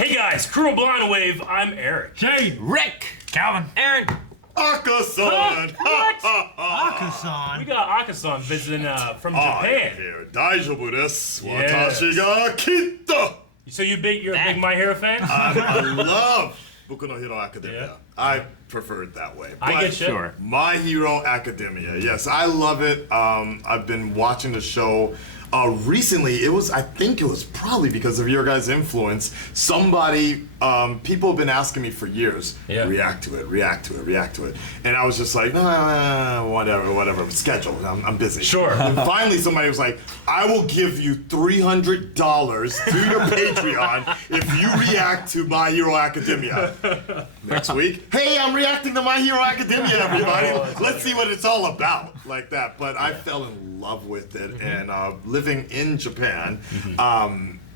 Hey guys, Crew of Blind Wave, I'm Eric. Jay, Rick, Calvin, Aaron, AKASAN! What? AKASAN. We got AKASAN visiting from I Japan. am here. Daijoubu desu. Yes. Watashi ga kitta! So you're a big My Hero fan? I love Boku no Hero Academia. Yeah. I prefer it that way. I But get you. sure. My Hero Academia. Yes, I love it. I've been watching the show. Recently, I think it was probably because of your guys' influence. People have been asking me for years, react to it. And I was just like, nah, whatever, schedule, I'm busy. Sure. And finally somebody was like, I will give you $300 through your Patreon if you react to My Hero Academia. Next week, hey, I'm reacting to My Hero Academia, everybody. Let's see what it's all about, like that. But I fell in love with it, and living in Japan,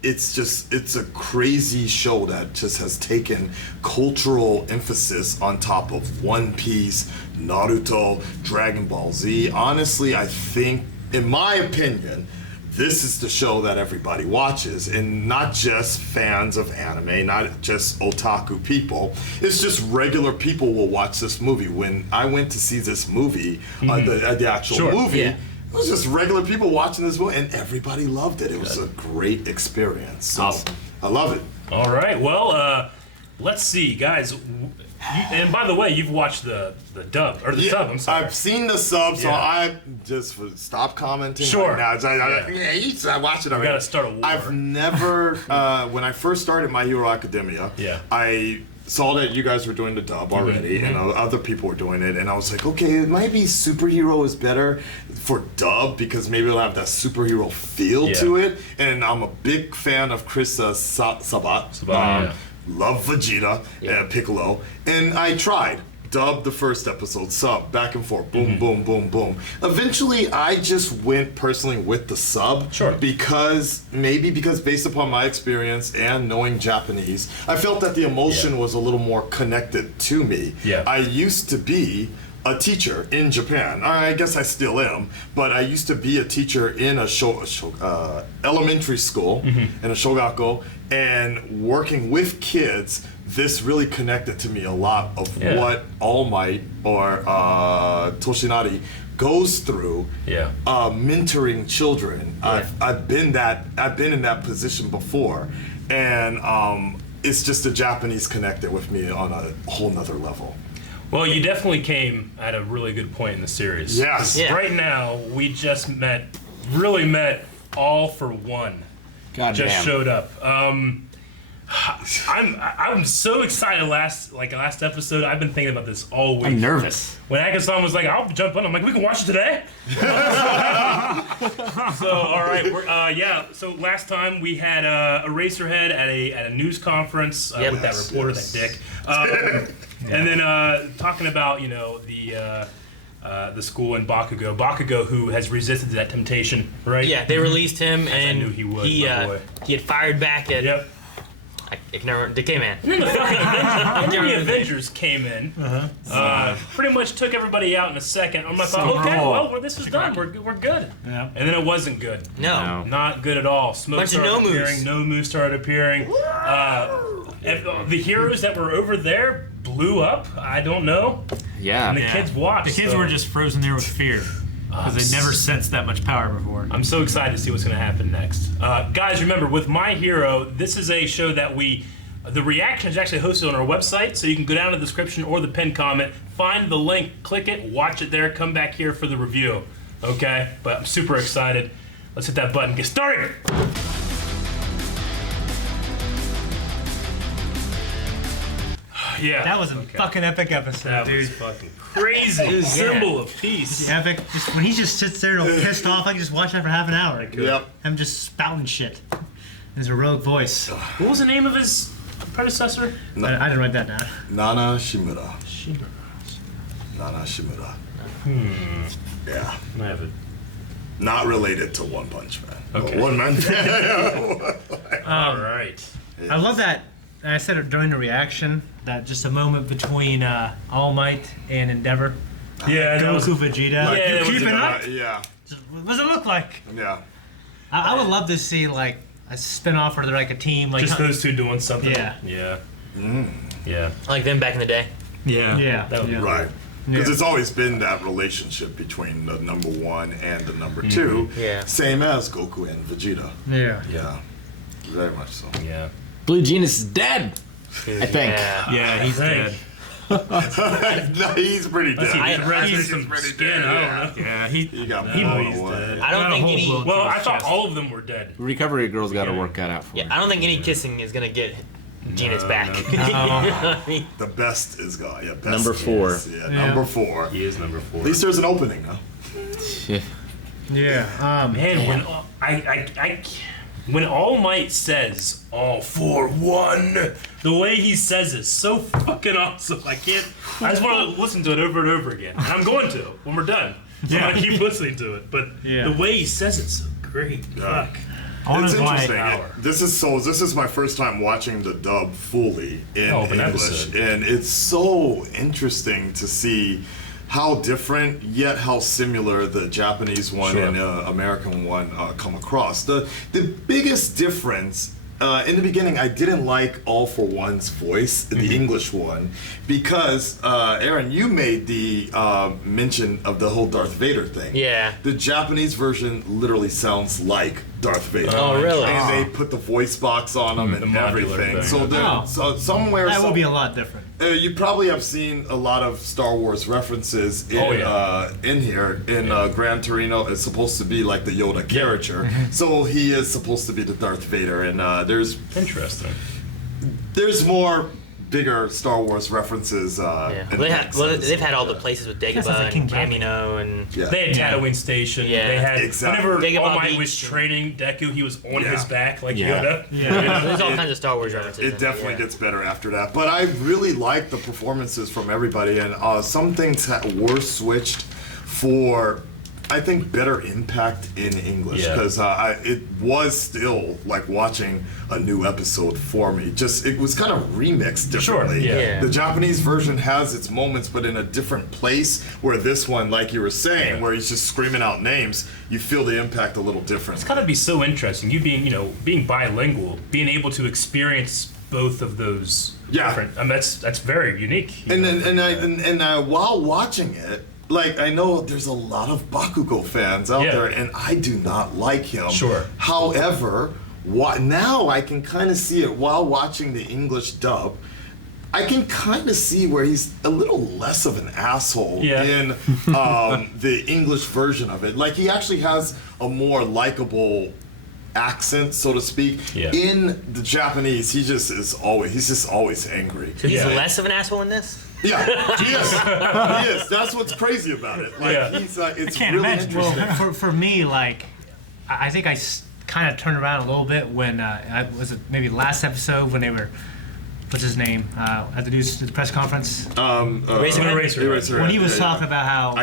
it's a crazy show that just has taken cultural emphasis on top of One Piece, Naruto, Dragon Ball Z. Honestly, I think, in my opinion, this is the show that everybody watches, and not just fans of anime, not just otaku people. It's just regular people will watch this movie. When I went to see this movie, the actual movie, yeah. it was just regular people watching this movie, and everybody loved it. It was a great experience. So, Awesome. I love it. All right, well, let's see, guys. And by the way, you've watched the dub, or the sub, I'm sorry. I've seen the sub, so Yeah. I just stop commenting Sure. right now. I watched it already. We gotta start a war. I've never, when I first started My Hero Academia, I saw that you guys were doing the dub already, and other people were doing it, and I was like, okay, it might be superhero is better for dub because maybe it'll have that superhero feel to it. And I'm a big fan of Chris Sabat. Love Vegeta and Piccolo, and I tried. Dubbed the first episode, sub, back and forth, boom, boom, boom, boom. Eventually, I just went personally with the sub because based upon my experience and knowing Japanese, I felt that the emotion was a little more connected to me. I used to be a teacher in Japan. I guess I still am, but I used to be a teacher in a elementary school, in a shogako, and working with kids. This really connected to me a lot of what All Might or Toshinari goes through, mentoring children. I've been in that position before, and it's just the Japanese connected with me on a whole nother level. Well, you definitely came at a really good point in the series. Yes. Yeah. Right now, we just really met All for One. God Just damn. showed up. I'm so excited. Last episode, I've been thinking about this all week. I'm nervous. When AKASAN was like, "I'll jump in," I'm like, "We can watch it today." So all right, So last time we had Eraserhead at a news conference with that reporter, that dick, and then talking about the school in Bakugo, who has resisted that temptation, right? Yeah, they released him, and I knew he would. he had fired back at. Yep. I can never. Decay Man. And then the Avengers came in, pretty much took everybody out in a second. I'm like, okay, well, this is done. We're good. Yeah. And then it wasn't good. No. Not good at all. Smoke Bunch of started no-moos. appearing. No-moos started appearing. The heroes that were over there blew up. I don't know. Yeah. And the kids watched. The kids so were just frozen there with fear because they never sensed that much power before. I'm so excited to see what's going to happen next. Guys, remember, with My Hero, this is a show that the reaction is actually hosted on our website, so you can go down to the description or the pinned comment, find the link, click it, watch it there, come back here for the review. Okay? But I'm super excited. Let's hit that button. Get started! Yeah. That was a fucking epic episode, That dude. was fucking crazy. Symbol of peace. Epic. Just when he just sits there all pissed off, I can just watch that for half an hour. Yep. I'm just spouting shit. His heroic voice. What was the name of his predecessor? I didn't write that down. Nana Shimura. Nana Shimura. Yeah. I have it. Not related to One Punch Man. Okay. One Man. All right. I love that. I said it during the reaction, that just a moment between All Might and Endeavor. Yeah, that was Goku Vegeta. Yeah, You that was keeping up? Yeah. What does it look like? Yeah. I would love to see like a spin-off or they're like a team. Like Just those two doing something. Yeah. Yeah. Yeah. Like them back in the day. Yeah. Yeah. That would be Right. Because Yeah. it's always been that relationship between the number 1 and the number 2. Yeah. Same as Goku and Vegeta. Yeah. Yeah. Very much so. Yeah. Blue Genius is dead. I think. Yeah. Yeah, he's dead. No, he's pretty dead. He's red He's some pretty skin. dead, I yeah. don't know. Yeah, He got He blown was away. dead. I don't Got a think hole any. blown Well, through I his thought chest. all of them were dead. Recovery Girl's got her work cut out for Yeah, her. I don't think any kissing is gonna get Gina's back. no. You know what I mean? The best is gone. Yeah, best Number 4. is- yeah, Yeah. number 4. He is number 4. At least there's an opening now. Yeah. Man, when All Might says "all for one," the way he says it's so fucking awesome. I just want to listen to it over and over again, and I'm going to when we're done. So I'm gonna keep listening to it. But Yeah. the way he says it's so great. Yeah. Fuck. It's Honestly, interesting. Power. This is my first time watching the dub fully in Oh, of an English, episode. and it's so interesting to see how different yet how similar the Japanese one Sure. and American one come across. The biggest difference. In the beginning, I didn't like All for One's voice, the English one, because Aaron, you made the mention of the whole Darth Vader thing. Yeah. The Japanese version literally sounds like Darth Vader. Oh, really? And they put the voice box on them and The modular everything. thing. So there, Oh. so somewhere, That will be a lot different. you probably have seen a lot of Star Wars references in Oh, yeah. in here. In Gran Torino, it's supposed to be like the Yoda character, so he is supposed to be the Darth Vader. And Interesting. there's more bigger Star Wars references. Yeah. in Well, that they've had all yeah. the places with Sounds like Dagobah King and Bradley. Kamino and Yeah. They had Yeah. Tatooine Station. Yeah. They had Exactly. whenever Dagobah All Might Beach. was training Deku, he was on Yeah. his back like Yeah. Yoda. Yeah. there's all kinds of Star Wars references. in It definitely yeah. gets better after that. But I really like the performances from everybody, and some things were switched for, I think, better impact in English, Yeah. because it was still like watching a new episode for me. Just it was kind of remixed differently. Sure, yeah. Yeah. The Japanese version has its moments, but in a different place. Where this one, like you were saying, Yeah. where he's just screaming out names, you feel the impact a little different. It's gotta be so interesting. You being bilingual, being able to experience both of those Yeah. different. I mean, that's very unique. And while watching it, like, I know there's a lot of Bakugo fans out Yeah. there, and I do not like him. Sure. However, now I can kind of see it while watching the English dub. I can kind of see where he's a little less of an asshole Yeah. in the English version of it. Like, he actually has a more likable accent, so to speak. Yeah. In the Japanese, he's just always angry. So he's Yeah. less of an asshole in this? Yeah, he is. He is. That's what's crazy about it. Like, Yeah. he's it's can't really imagine. interesting. Well, for me, like, I think I kind of turned around a little bit when I was it maybe last episode when they were, what's his name, at the press conference Eraserhead. when he was talking about how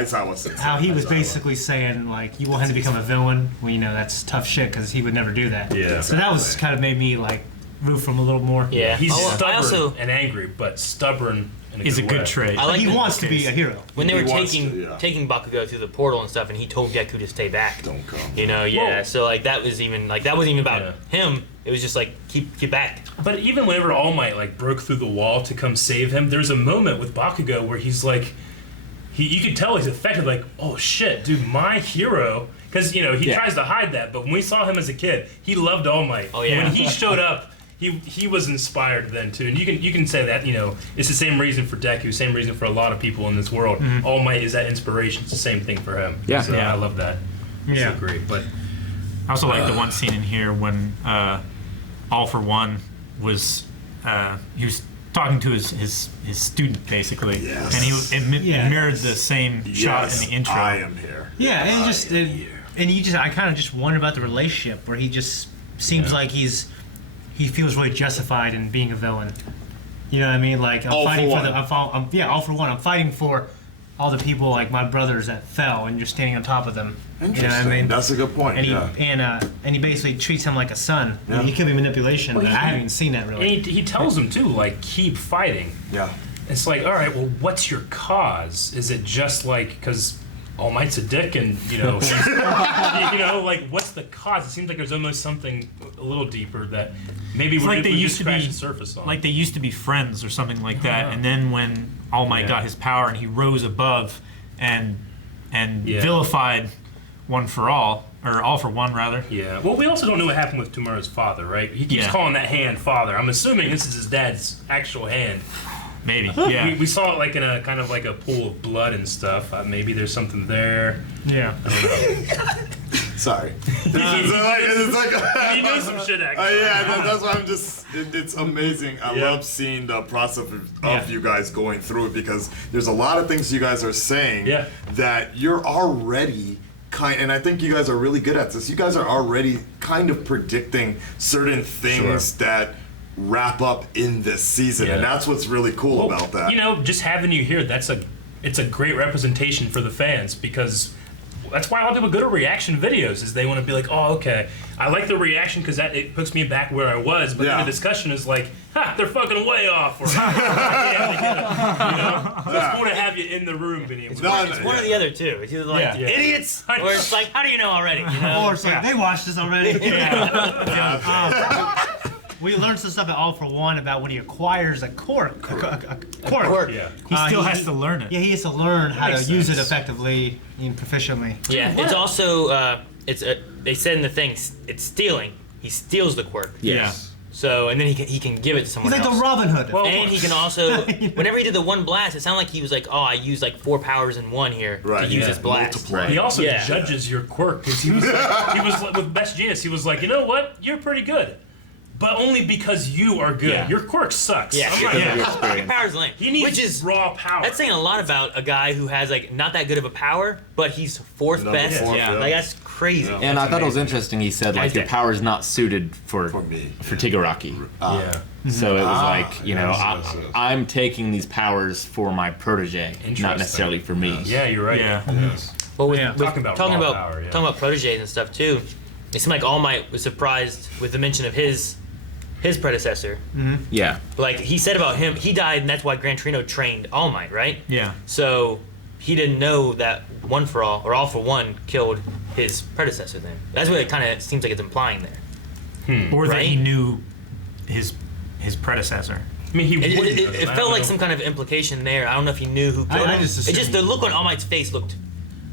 he was Aizawa. basically saying like you want him to become a villain. Well, that's tough shit because he would never do that. Yeah. So that was kind of made me like root for him a little more. Yeah. He's Oh, stubborn I also, and angry, but stubborn in is a good way. trait. I But like he the- wants to be a hero. when they He were wants taking to, yeah. taking Bakugo through the portal and stuff, and he told Deku to stay back. Don't come. Yeah. Whoa. So like that wasn't even about Yeah. him. It was just like keep back. But even whenever All Might like broke through the wall to come save him, there's a moment with Bakugo where he's like, you could tell he's affected. Like, oh shit, dude, my hero. Because he tries to hide that, but when we saw him as a kid, he loved All Might. Oh, yeah. When he showed up, he was inspired then too, and you can say that it's the same reason for Deku, same reason for a lot of people in this world. All Might is that inspiration. It's the same thing for him. Yeah. So Yeah. I love that. Yeah. So great. But I also like the one scene in here when All for One was he was talking to his student basically, Yes. and it Yeah. mirrored the same shot Yes, in the intro. I am here. Yeah, and I kind of just wonder about the relationship where he just seems like he feels really justified in being a villain. You know what I mean? Like I'm All for fighting for one. all for one. I'm fighting for all the people like my brothers that fell, and you're standing on top of them. Interesting. You know what I mean? That's a good point. and he yeah. and he basically treats him like a son. Yeah. It could be manipulation, but he- I haven't even seen that really. and he tells him too, like, keep fighting. Yeah. It's like, all right, well, what's your cause? Is it just like because All Might's a dick, and like what's the cause? It seems like there's almost something a little deeper that maybe It's like they used to be the surface on. like they used to be friends or something like that, and then when All Might got his power and he rose above and vilified One for All, or All for One rather. Yeah. Well, we also don't know what happened with Tomorrow's father, right? He keeps calling that hand father. I'm assuming this is his dad's actual hand. Maybe. Yeah. We saw it like in a kind of like a pool of blood and stuff. Maybe there's something there. Yeah. Sorry. He knows some shit, actually. That's why I'm just. It's amazing. I love seeing the process of you guys going through it, because there's a lot of things you guys are saying that you're already and I think you guys are really good at this. You guys are already kind of predicting certain things that wrap up in this season, and that's what's really cool about that. Just having you here, it's a great representation for the fans, because that's why a lot of people go to reaction videos, is they want to be like, oh, okay, I like the reaction because it puts me back where I was, but then the discussion is like, ha, they're fucking way off. Or, it's cool to have you in the room being able to It's one or the other, too. It's either like, idiots, or it's like, how do you know already? Or it's like, they watched this already. We learned some stuff at All for One about when he acquires a Quirk. Quirk. Yeah. He still has to learn it. Yeah, he has to learn how to use it effectively and proficiently. Yeah, it's also, they said in the thing, it's stealing. He steals the Quirk. Yeah. So, and then he can give it to someone He's like else. the Robin Hood. Well, and he can also, whenever he did the one blast, it sounded like he was like, oh, I used like 4 powers in one here to use this blast. Multiply. He also judges your Quirk, because he was like, with Best Genius, he was like, you know what, you're pretty good. But only because you are good. Yeah. Your Quirk sucks. Yeah, your power's lame. He needs which is raw power. That's saying a lot about a guy who has like not that good of a power, but he's fourth best. Like that's crazy. Yeah. And I thought it was interesting. He said like your power is not suited for me, for Tigaraki. So it was like, I'm taking these powers for my protege, not necessarily for me. Yeah, you're right. Yeah. Well, with talking about proteges and stuff too, it seemed like All Might was surprised with the mention of his predecessor. Yeah. Like he said about him, he died, and that's why Gran Torino trained All Might, right? Yeah. So he didn't know that One for All or All for One killed his predecessor. Then that's what it kind of seems like it's implying there. Or that he knew his predecessor. I mean, it felt like some kind of implication there. I don't know if he knew who killed him. It's just the look on All Might's face looked.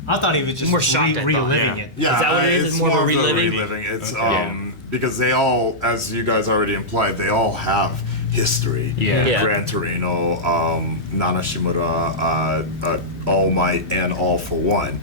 I thought he was just more shocked, reliving it. Yeah, is that what it is? It's more of a reliving? It's because they all, as you guys already implied, they all have history. Gran Torino, Nana Shimura, All Might, and All for One.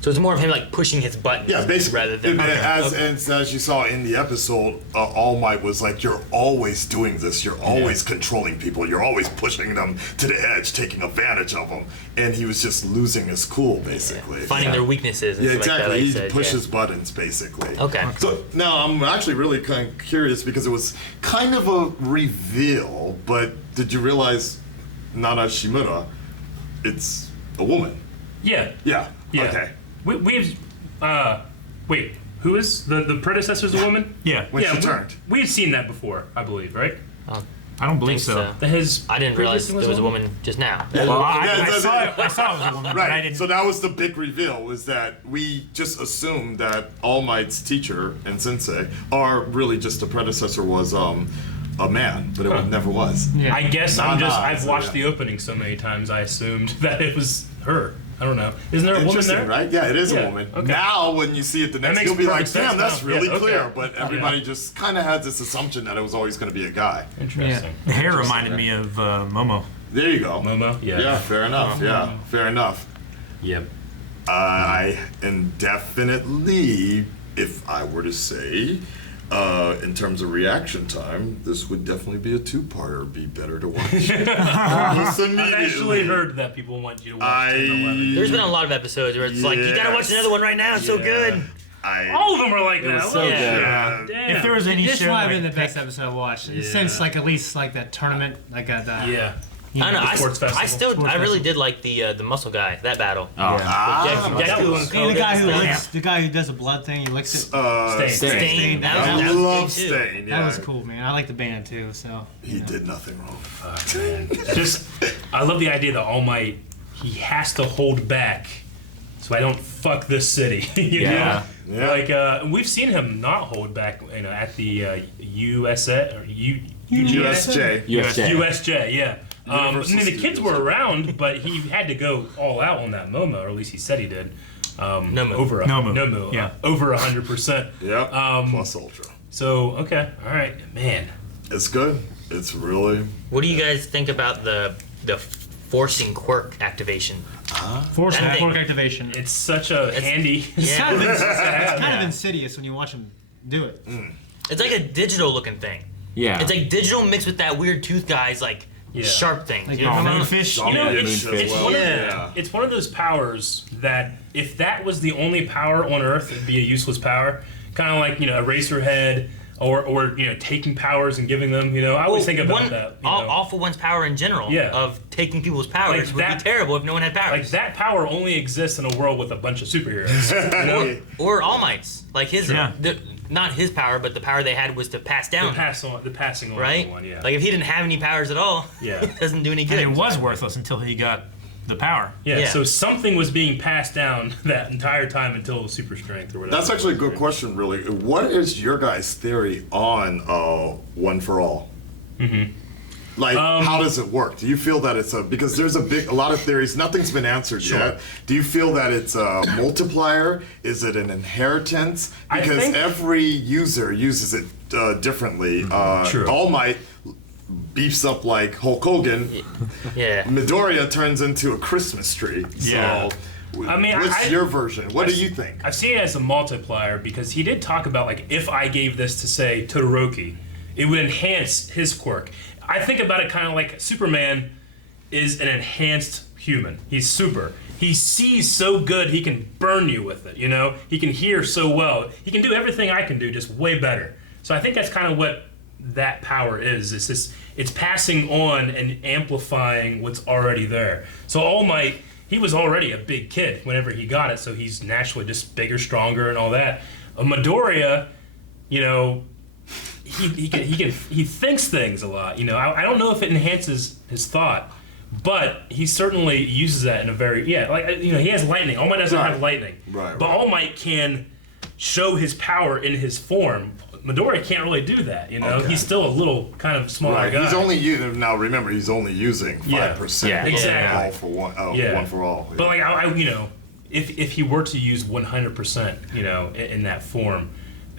So it's more of him like pushing his buttons. Yeah, basically. Rather than as you saw in the episode, All Might was like, you're always doing this. You're always controlling people. You're always pushing them to the edge, taking advantage of them. And he was just losing his cool, basically. Finding their weaknesses. And exactly. Like that, he said, pushes buttons, basically. Okay. So now I'm actually really kind of curious, because it was kind of a reveal, but did you realize Nana Shimura, it's a woman? Yeah. Okay. We've wait, who is the predecessor's a woman? Yeah. When she turned. We've seen that before, I believe, right? I don't believe so. I didn't realize there was a woman just now. Well, I saw it was a woman, but I didn't. So that was the big reveal, was that we just assumed that All Might's teacher and sensei are really just the predecessor was a man, but it never was. Yeah. I guess I've watched the opening so many times, I assumed that it was her. I don't know. Isn't there a woman there? Right? Yeah, it is a woman. Okay. Now, when you see it the next, makes you'll be like, perfect sense damn, that's now. really Yeah, okay. clear. But everybody just kind of had this assumption that it was always going to be a guy. Interesting. The hair reminded me of Momo. There you go. Momo? Yeah. Yeah, fair enough. Yeah, fair enough. Yep. And definitely, if I were to say, in terms of reaction time, this would definitely be a 2-parter. Be better to watch. Almost I've immediately. actually heard that people want you to watch 10 and 11. There's been a lot of episodes where it's like, you gotta watch another one right now, it's so good. All of them are like that. so good. Damn. If there was any This show, might have like, been the best episode I watched since like at least like that tournament, like that. Yeah. I don't know. Sports festival. I really did like the muscle guy, that battle. And the guy who does the blood thing, he licks it. Stain. That I was love good, too. Stain. Yeah. That was cool, man. I like the band too. So He did nothing wrong. Man. I love the idea that All Might, he has to hold back so I don't fuck this city. you Yeah. know? Yeah. Like we've seen him not hold back, at the USA or USJ. USJ, yeah. I Universal mean, the kids Studios. were around, but he had to go all out on that Momo, or at least he said he did. Nomu. Over Nomu. Yeah. over 100%. Yep. Plus Ultra. So okay, all right, man. It's good. It's really. What do you guys think about the forcing Quirk activation? Force That thing- Quirk activation. It's such a handy. It's Yeah. kind of insidious when you watch him do it. It's like a digital looking thing. Yeah. It's like digital mixed with that weird tooth guy's like sharp thing. Like You know what I mean? fish. You know, Dominant it's as one of, Yeah. it's one of those powers that if that was the only power on Earth, it'd be a useless power. Kind of like Eraserhead or taking powers and giving them. I always think about that. Awful One's power in general of taking people's powers Like would that- be terrible if no one had powers. Like that power only exists in a world with a bunch of superheroes. Or All Might's. Like his, Yeah. not his power, but the power they had was to pass down. the passing on right? one, yeah. Like if he didn't have any powers at all, Yeah. it doesn't do any good. And it was worthless until he got the power. yeah, yeah. so something was being passed down that entire time until super strength or whatever. That's actually a good question, really. What is your guys' theory on One for All? Like, how does it work? Do you feel that it's because there's a lot of theories, nothing's been answered yet. Do you feel that it's a multiplier? Is it an inheritance? I Because think- every user uses it differently. True. All Might beefs up like Hulk Hogan. Yeah. Midoriya turns into a Christmas tree. Yeah. So, I mean, what's your version? What do you think? I've seen it as a multiplier because he did talk about, like, if I gave this to, say, Todoroki, it would enhance his quirk. I think about it kind of like Superman is an enhanced human. He's super. He sees so good he can burn you with it, He can hear so well. He can do everything I can do, just way better. So I think that's kind of what that power is. It's passing on and amplifying what's already there. So All Might, he was already a big kid whenever he got it, so he's naturally just bigger, stronger, and all that. Midoriya, he thinks things a lot. I don't know if it enhances his thought, but he certainly uses that in a very he has lightning. All Might doesn't have lightning, Right. but All Might can show his power in his form. Midoriya can't really do that. Okay. He's still a little kind of smaller Right. guy. He's only using now. Remember, he's only using 5%. Yeah, exactly. All for one. Oh, Yeah. One for all. But like if he were to use 100%, in that form,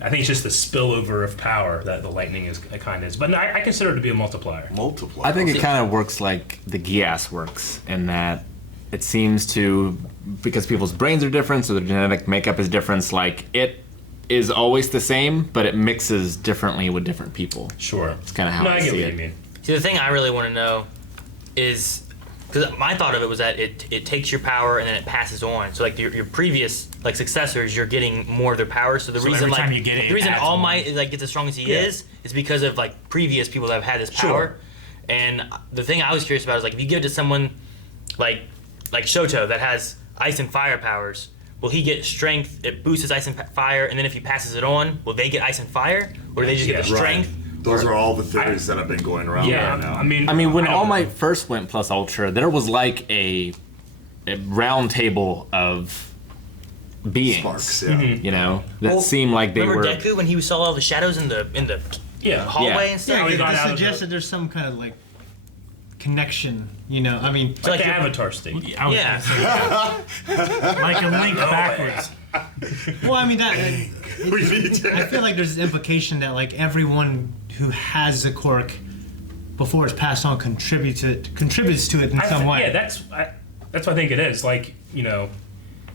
I think it's just the spillover of power that the lightning is kind of is. But no, I consider it to be a multiplier. Multiply. I think it kind of works like the Gias works in that it seems to, because people's brains are different, so the genetic makeup is different, like it is always the same, but it mixes differently with different people. Sure. It's kind of how No, I I get see what it. you mean. See, the thing I really want to know is, because my thought of it was that it takes your power and then it passes on. So like your previous successors, you're getting more of their power. So the reason every time you get it, the it reason adds All more. Might is gets as strong as he is because of previous people that have had this power. Sure. And the thing I was curious about is if you give it to someone like Shoto that has ice and fire powers, will he get strength? It boosts his ice and fire, and then if he passes it on, will they get ice and fire, or do they just get the Yeah, strength? Right. Those are all the theories that have been going around Yeah, right now. I mean, When I All don't know. Might first went plus Ultra, there was like a round table of beings. Sparks, yeah. Mm-hmm. That Well, seemed like they Remember were. Deku when he saw all the shadows in the Yeah. hallway Yeah. and stuff? Yeah, we got It out of suggests the- that there's some kind of connection. I mean, Like like the your- Avatar state. I was Yeah. gonna say, like a link backwards. well, I mean that. We need I feel like there's this implication that everyone who has the quirk before it's passed on contributes to it in some way. Yeah, that's what I think it is. Like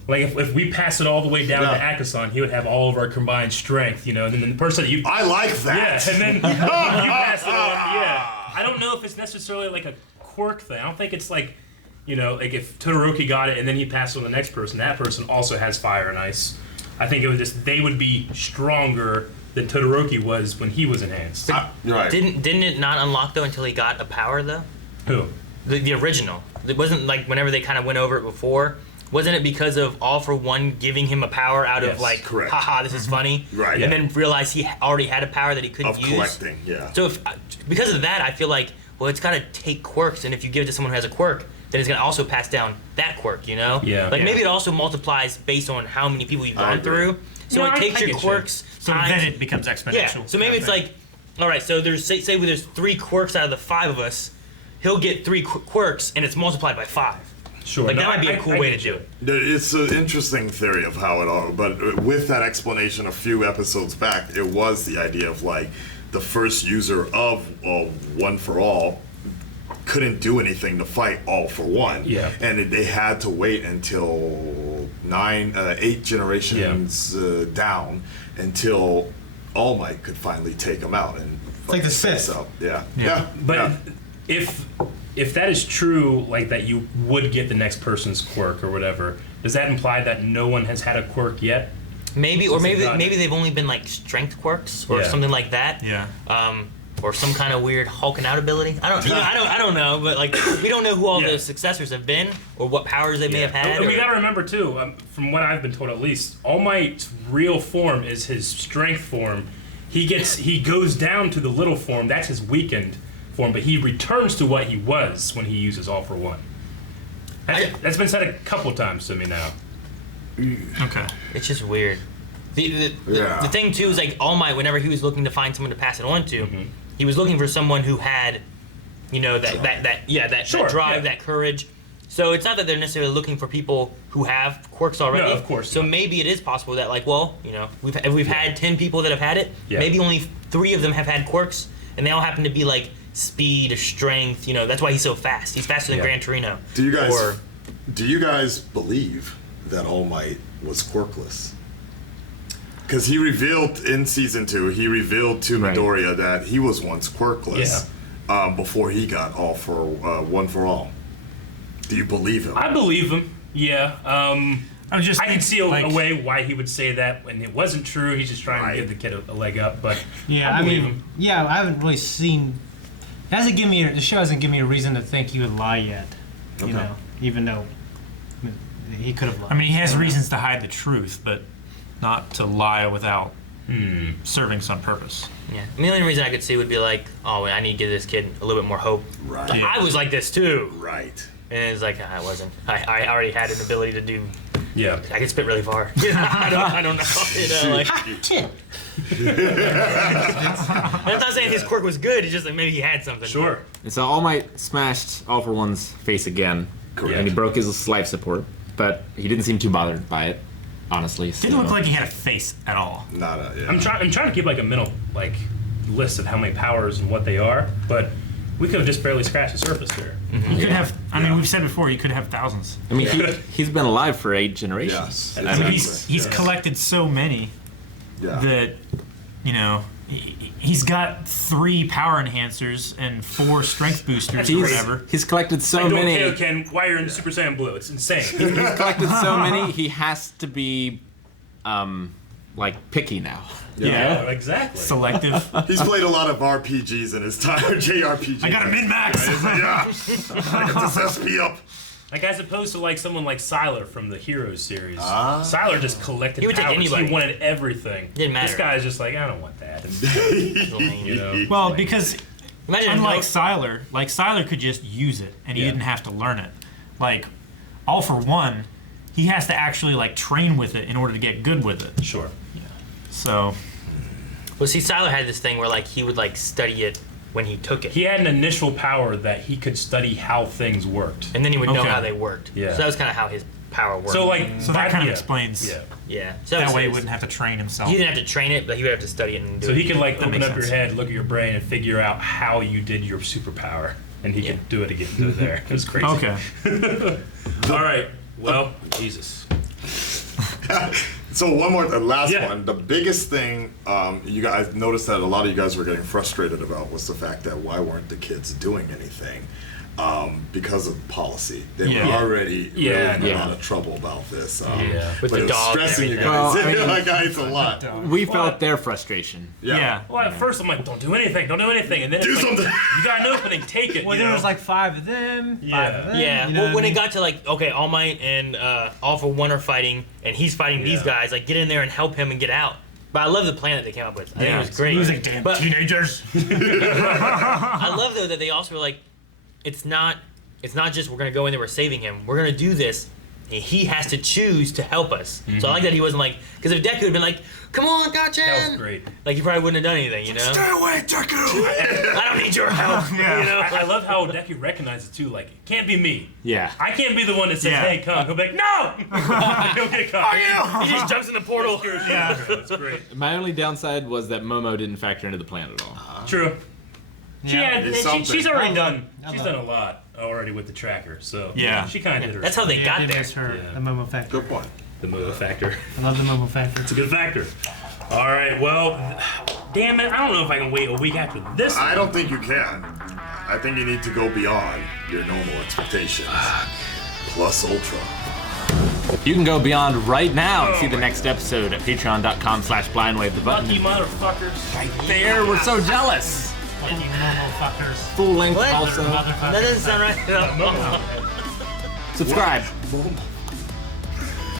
if we pass it all the way down to Yeah. AKASAN, he would have all of our combined strength, and then the person that you I like that. yeah, and then you pass it on. Yeah, I don't know if it's necessarily like a quirk thing. I don't think it's like if Todoroki got it and then he passed it on the next person, that person also has fire and ice. I think it was just they would be stronger than Todoroki was when he was enhanced. You're right. Didn't it not unlock though until he got a power though? Who? The original. It wasn't like whenever they kind of went over it before. Wasn't it because of All for One giving him a power out of Yes, correct. haha, this is funny, Right. And then realized he already had a power that he couldn't Of use. collecting, yeah. So because of that, I feel like it's got to take quirks, and if you give it to someone who has a quirk, then it's gonna also pass down that quirk, you know? Yeah. Like Yeah. maybe it also multiplies based on how many people you've I gone agree. through. So No, it I takes your get you. quirks. So times- then it becomes exponential. yeah. So maybe it's kind of like, all right. So there's say there's 3 quirks out of the 5 of us. He'll get 3 quirks, and it's multiplied by 5. Sure. Like No, that might be I- a cool I way to get do you. it. It's an interesting theory of how it all, but with that explanation a few episodes back, it was the idea of like the first user of One for All couldn't do anything to fight All for One. Yeah. And they had to wait until 8 generations down until All Might could finally take him out. And It's like the face Sith. up. Yeah. Yeah. But if that is true, like that you would get the next person's quirk or whatever, does that imply that no one has had a quirk yet? Maybe, or Since maybe they've gotten maybe it. they've only been like strength quirks or Yeah. something like that. Yeah. Or some kind of weird hulking out ability. I don't know. But like, we don't know who all Yeah. the successors have been or what powers they may have had. And we or- gotta remember too, from what I've been told at least, All Might's real form is his strength form. He goes down to the little form. That's his weakened form, but he returns to what he was when he uses All for One. That's been said a couple times to me now. Okay. It's just weird. The thing too is like All Might. Whenever he was looking to find someone to pass it on to, he was looking for someone who had, you know, that Sure, drive, yeah. that courage. So it's not that they're necessarily looking for people who have quirks already. No, of course So not. maybe it is possible that like, well, you know, we've had 10 people that have had it. Yeah. Maybe only 3 of them have had quirks, and they all happen to be like speed or strength. You know, that's why he's so fast. He's faster than Yeah. Gran Torino. Do you guys believe that All Might was quirkless? Because he revealed in season 2, he revealed to Right. Midoriya that he was once quirkless before he got All for One for All. Do you believe him? I believe him. Yeah. I was just I can see a like, way why he would say that when it wasn't true. He's just trying Right. to give the kid a leg up. But Yeah, I I believe mean, him. yeah, I haven't really seen. It hasn't given me. The show hasn't given me a reason to think he would lie yet. You Okay. know, even though he could have lied. I mean, he has reasons to hide the truth, but not to lie without serving some purpose. Yeah. I mean, the only reason I could see would be like, oh, I need to give this kid a little bit more hope. Right. Like, I was like this too. Right. And it's like, I wasn't. I already had an ability to do. Yeah. I could spit really far. I don't know. You know, like, I'm not saying his quirk was good. It's just like maybe he had something. Sure. And so All Might smashed All for One's face again, Correct. and he broke his life support, but he didn't seem too bothered by it, honestly. Didn't so- look like he had a face at all. Not a. Yeah. I'm trying to keep like a mental list of how many powers and what they are, but we could have just barely scratched the surface here. You could have. I mean, we've said before, you could have thousands. I mean, he's been alive for 8 generations. Yes. I mean, Exactly. he's collected so many Yeah. that, you know, he's got 3 power enhancers and 4 strength boosters or whatever. He's collected so Like, many. okay, Ken, why you're in Super Saiyan Blue? It's insane. He's collected so many. He has to be, like picky now. Yeah, exactly. Selective. He's played a lot of RPGs in his time, JRPGs. I got a min-max. He's like, yeah, I got this SP up. Like as opposed to like someone like Sylar from the Heroes series. Sylar just collected He would take powers. anybody. He wanted everything. Didn't matter. This guy's just like, I don't want that. You know. Well, because Imagine unlike Sylar could just use it and he Yeah. didn't have to learn it. Like, All for One, he has to actually like train with it in order to get good with it. Sure. So Well, see, Sylar had this thing where like he would like study it when he took it, He had an initial power that he could study how things worked. and then he would know Okay. how they worked. Yeah. So that was kind of how his power worked. So like so that kind of yeah. explains. Yeah. yeah. So That it's- way he it's- wouldn't have to train himself. He didn't have to train it, but he would have to study it and do So it. he could like That open makes up your sense. head, look at your brain, and figure out how you did your superpower, and he could do it again. Do it there. It was crazy. Okay. All right. Well, Jesus. So one more, the last Yeah. one. The biggest thing you guys noticed that a lot of you guys were getting frustrated about was the fact that why weren't the kids doing anything? Because of policy. They Yeah. were already really in a Yeah. lot of trouble about this. Yeah. With but the it was dog and stressing you everything. guys. Well, I mean- like, guys, a lot. We felt their frustration. Yeah. Well, at first I'm like, don't do anything, don't do anything, and then it's Do like, something. you got an opening, take it. well, you there know? was like 5 of them. 5 Yeah. of them. Yeah, you know well, what when I it mean? got to like, okay, All Might and All for One are fighting, and he's fighting these Yeah. guys, like get in there and help him and get out. But I love the plan that they came up with. I think it was great. He was like, damn But teenagers. I love though that they also were like, it's not it's not just we're gonna go in there, we're saving him. We're gonna do this. And he has to choose to help us. So I like that he wasn't like, because if Deku had been like, come on, gotcha. That was great. Like he probably wouldn't have done anything, you know? Stay away, Deku! I don't need your help. Yeah. You know? I love how Deku recognizes too. Like, it can't be me. Yeah. I can't be the one that says, Yeah. "Hey, come." He'll be like, "No!" He'll get caught. He just jumps in the portal. Yeah. That's great. My only downside was that Momo didn't factor into the plan at all. True. It's something. She's already done. I She's love done a lot already with the tracker. So Yeah. she kind of did her. That's how they Yeah, got I did there. miss her, Yeah. the Momo factor. Good point. the Momo factor. I love the Momo factor. It's a good factor. All right. Well, damn it. I don't know if I can wait a week after this. I don't think you can. I think you need to go beyond your normal expectations. Plus Ultra. You can go beyond right now and see the next episode at patreon.com/blindwave. The button Lucky is motherfuckers. right there. We're so jealous. Lucky Momo fuckers. Full length What? also. Motherfuckers. That doesn't sound right. Subscribe. Momo